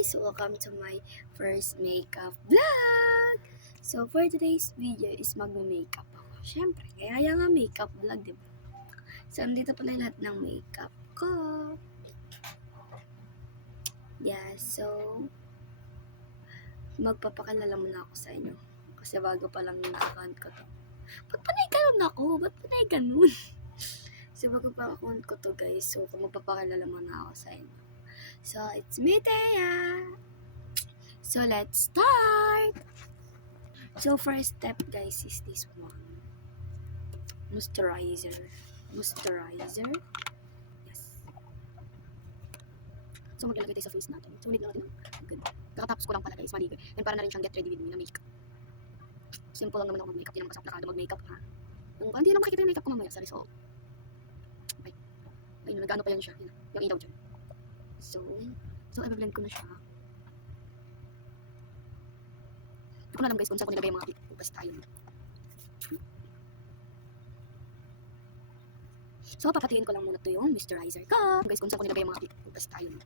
guys! Welcome to my first makeup vlog! So for today's video is magme-makeup ako. Siyempre, kaya nga makeup vlog, diba? So andito pala lahat ng makeup ko. Yeah, so magpapakilala muna ako sa inyo. Kasi bago pa lang yung account ko to. Ba't panay ganun ako? Ba't panay ganun? So bago pa account ko to guys, so magpapakilala muna ako sa inyo. So, it's me, Thea. So, let's start. So, first step, guys, is this one. Moisturizer. Yes. So, maglalagay tayo sa face natin. So, ulit lang natin ng good. Kakatapos ko lang pala, guys, maligo. And para na rin siyang get ready with me na makeup. Simple lang naman ako mag-makeup. Hindi naman kasaprakado mag-makeup, ha? Hindi naman makikita yung makeup ko mamaya sa result. Okay. Ayun, nag-ano pa yan siya. Yun, yung ilaw dyan. So, i-blend ko na siya. Hindi ko na alam guys kung saan ko nilagay yung mga basta yun. So, papatiin ko lang muna ito yung moisturizer ko. Guys, kung saan ko nilagay yung mga basta yun.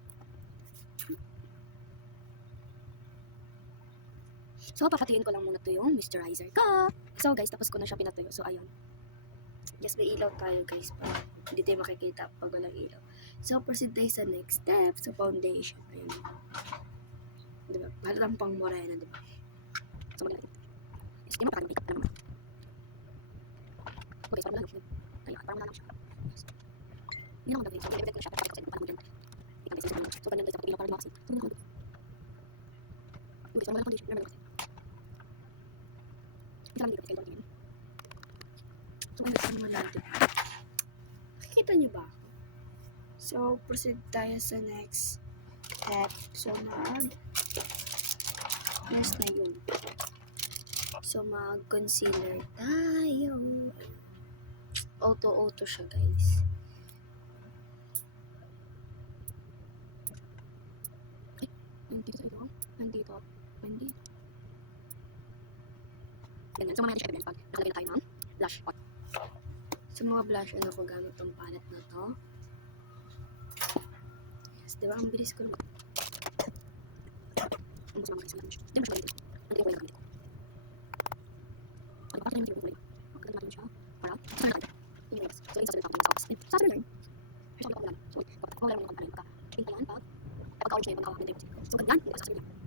So, papatiin ko lang muna ito yung moisturizer ko. So, guys, tapos ko na siya pinatuyo. So, ayun. Yes, may ilaw tayo guys. Hindi tayo makikita pag walang ilaw. So, proceed tayo sa next step. So, foundation. Ayun. Diba? Parang pang morena, diba? So, maglalagay. Yes, hindi mo parang makeup naman. Okay, so parang lang. Ayun, parang lang siya. Yes. Hindi naman nagawin. So, i-edit ko na siya. Kasi parang maganda. So, ganyan tayo sa pag-ilaw parang makasi. So, hindi naman nagawin. Okay, so walang foundation. Meron kasi. Hindi naman nagawin. Kayo lang. So, ano naman natin? Nakikita niyo ba? So, proceed tayo sa next step. So, yes na yun. So, mag-concealer tayo. Auto siya, guys. Ay, nandito sa ito. Nandito. Ganyan. So, mamaya siya i-blend pag nakalagay na tayo ng blush pot. So, mga blush, ano ko gamit tong palette na to. Yes, diba? Ang bilis ko naman. Ang gusto naman kasi lang siya. Hindi mo siya ganito. Nandito ko yung gamit ko. Ano ba? Kasi naman yung maganda natin siya. Para, sa natin. Anyways, so, yung sasabihin natin sa office. Sa sasabihin natin. First, ako lang. So, kapag ko lang yung kampanin, pagka-pink pa yan, pagka-orange na yun, pagka-pink na yun. So, ganyan, yung sasabihin natin.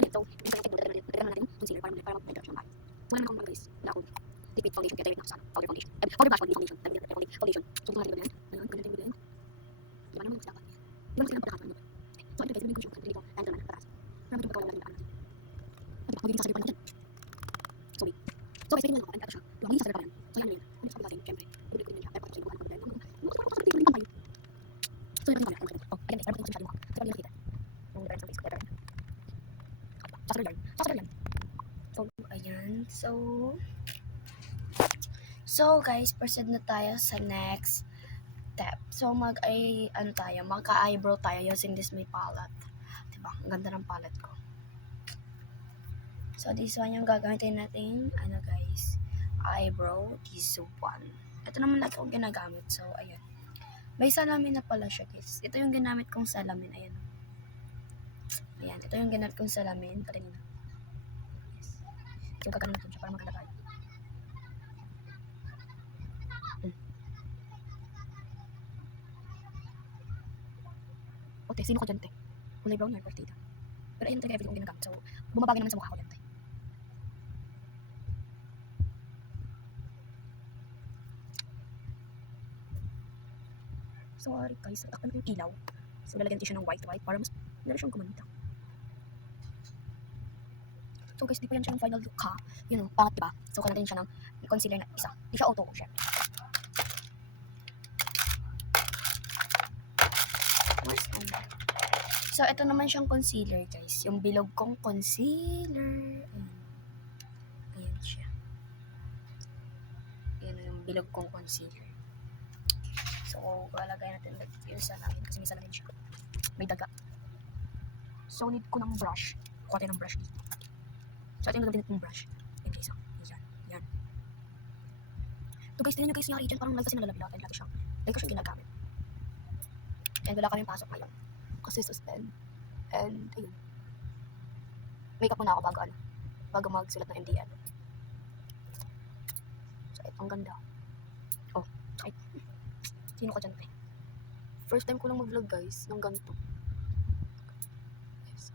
Ay, so, yung sasabihin natin, nagdagan natin concealer para mag-make up siya ng so, wala naman guys, wala akong liquid foundation, kaya direct na ako sa powder foundation. Powder brush, hindi foundation. Lagyan natin foundation. So, kung natin ba yan? Ayan, ganyan tayo yan. Diba naman mas dapat yan. Diba mas kailangan pagkakataon, diba? So, ito guys, sabihin ko siya dito, and naman, pataas. Marami itong pagkawalan natin. Diba, magiging sasabihin pa natin. So, wait. So, guys, pwede mo na ako, and ito siya. Diba, magiging sasabihin pa yan. So, yan na yan. Ano sabi natin, syempre. Ibig ko din siya, pero kasi bukan ako din. So, yun yung pamay. Oh, ayan guys, meron ko siya yung mukha. So, pag nakita. Yung difference ng face ko, ito. Sasabihin yan. So, ayan. So guys, proceed na tayo sa next step. So magka-eyebrow tayo using this my palette. Diba? Ang ganda ng palette ko. So this one yung gagamitin natin, ano guys, eyebrow, this one. Ito naman lagi kong ginagamit. So ayan. May salamin na pala siya guys. Ito yung ginamit kong salamin. Ayan. Ayan. Ito yung ginamit kong salamin. Kanina. Yes. So gagawin natin siya para maganda tayo. Sino ko dyan, te? Kulay brown or partida? Pero ayun talaga everything kong ginagamit. So, bumabagay naman sa mukha ko dyan, te. Sorry guys, takpan ko yung ilaw. So, lalagyan natin siya ng white para mas lalo siyang kumanta. So guys, di pa yan siya ng final look ha. Yun o, pangat diba? So, kailangan din siya ng concealer na isa. Di siya auto ko, syempre. So, ito naman siyang concealer, guys. Yung bilog kong concealer. Ayan siya. Ayan yung bilog kong concealer. So, lalagay natin yung salamin kasi may salamin siya. May daga. So, need ko ng brush. Kuha tayo ng brush dito. So, ito yung gagawin natin ng brush. Ayan guys, yan. So guys, tingnan nyo guys yung region. Parang lagi kasi nalalabila. Lagi ko siyang ginagamit. And wala kaming pasok ngayon. Kasi suspend. And, ayun. Makeup muna ako bago magsulat ng MDL. So, ang ganda. Oh, ay. Sino ka dyan, te? First time ko lang mag-vlog, guys, ng ganito. Yes.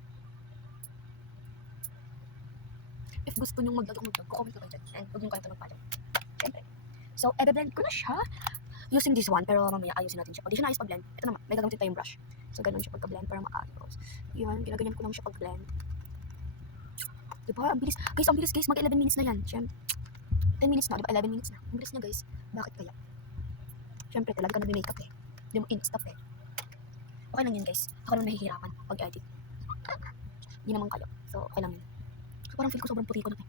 If gusto nyong mag-vlog, comment ko kayo dyan. And huwag nyo kayo ito mag-follow. Siyempre. So, i-blend ko na siya. Using this one, pero mamaya ayusin natin siya. Pag di siya naayos pag-blend, ito naman, may gagamitin tayong brush. So, ganun siya pagka-blend para maayos. Yun, ginaganyan ko lang siya pag-blend. Diba? Ang bilis. Guys, ang bilis guys. Mag 11 minutes na yan. Siyempre. 10 minutes na, diba? 11 minutes na. Ang bilis na guys. Bakit kaya? Siyempre, talaga ka nag-makeup eh. Hindi mo in-stop eh. Okay lang yun guys. Ako naman nahihirapan pag-edit. Hindi naman kayo. So, okay lang yun. So, parang feel ko sobrang puti ko na eh.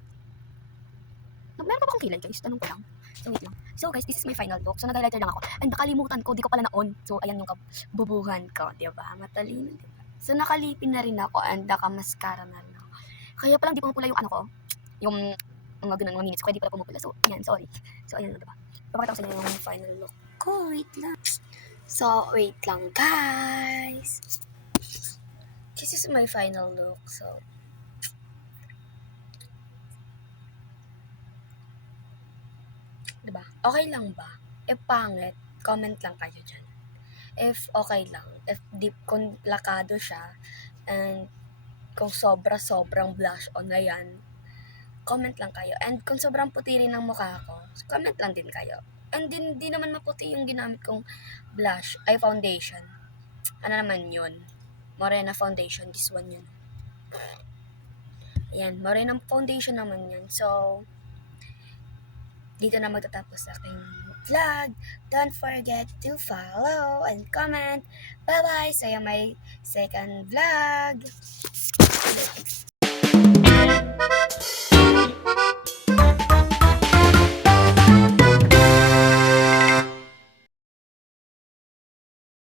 Meron pa ba akong kilay guys? Tanong ko lang. So, wait lang. So guys, this is my final look. So, nag-highlighter lang ako. And nakalimutan ko, di ko pala na-on. So, ayan yung kabubuhan ko. Diba? Matalino, diba? So, nakalipin na rin ako and naka-mascara na rin ako. Kaya palang di pumupula yung ano ko. Yung mga ganun mga minutes ko. Kaya di pala pumupula. So, ayan. Sorry. So, ayan na diba? Papakita ko sa inyo yung final look ko. Wait lang. So, wait lang guys. This is my final look. So, diba? Okay lang ba? If pangit, comment lang kayo dyan. If okay lang, if deep, kung lakado siya, and kung sobrang blush on na yan, comment lang kayo. And kung sobrang puti rin ang mukha ko, comment lang din kayo. And di naman maputi yung ginamit kong blush, ay foundation. Ano naman yun? Morena foundation, this one yun. Ayan, Morena foundation naman yun. So, dito na magtatapos sa aking vlog. Don't forget to follow and comment. Bye-bye! So, yung my second vlog.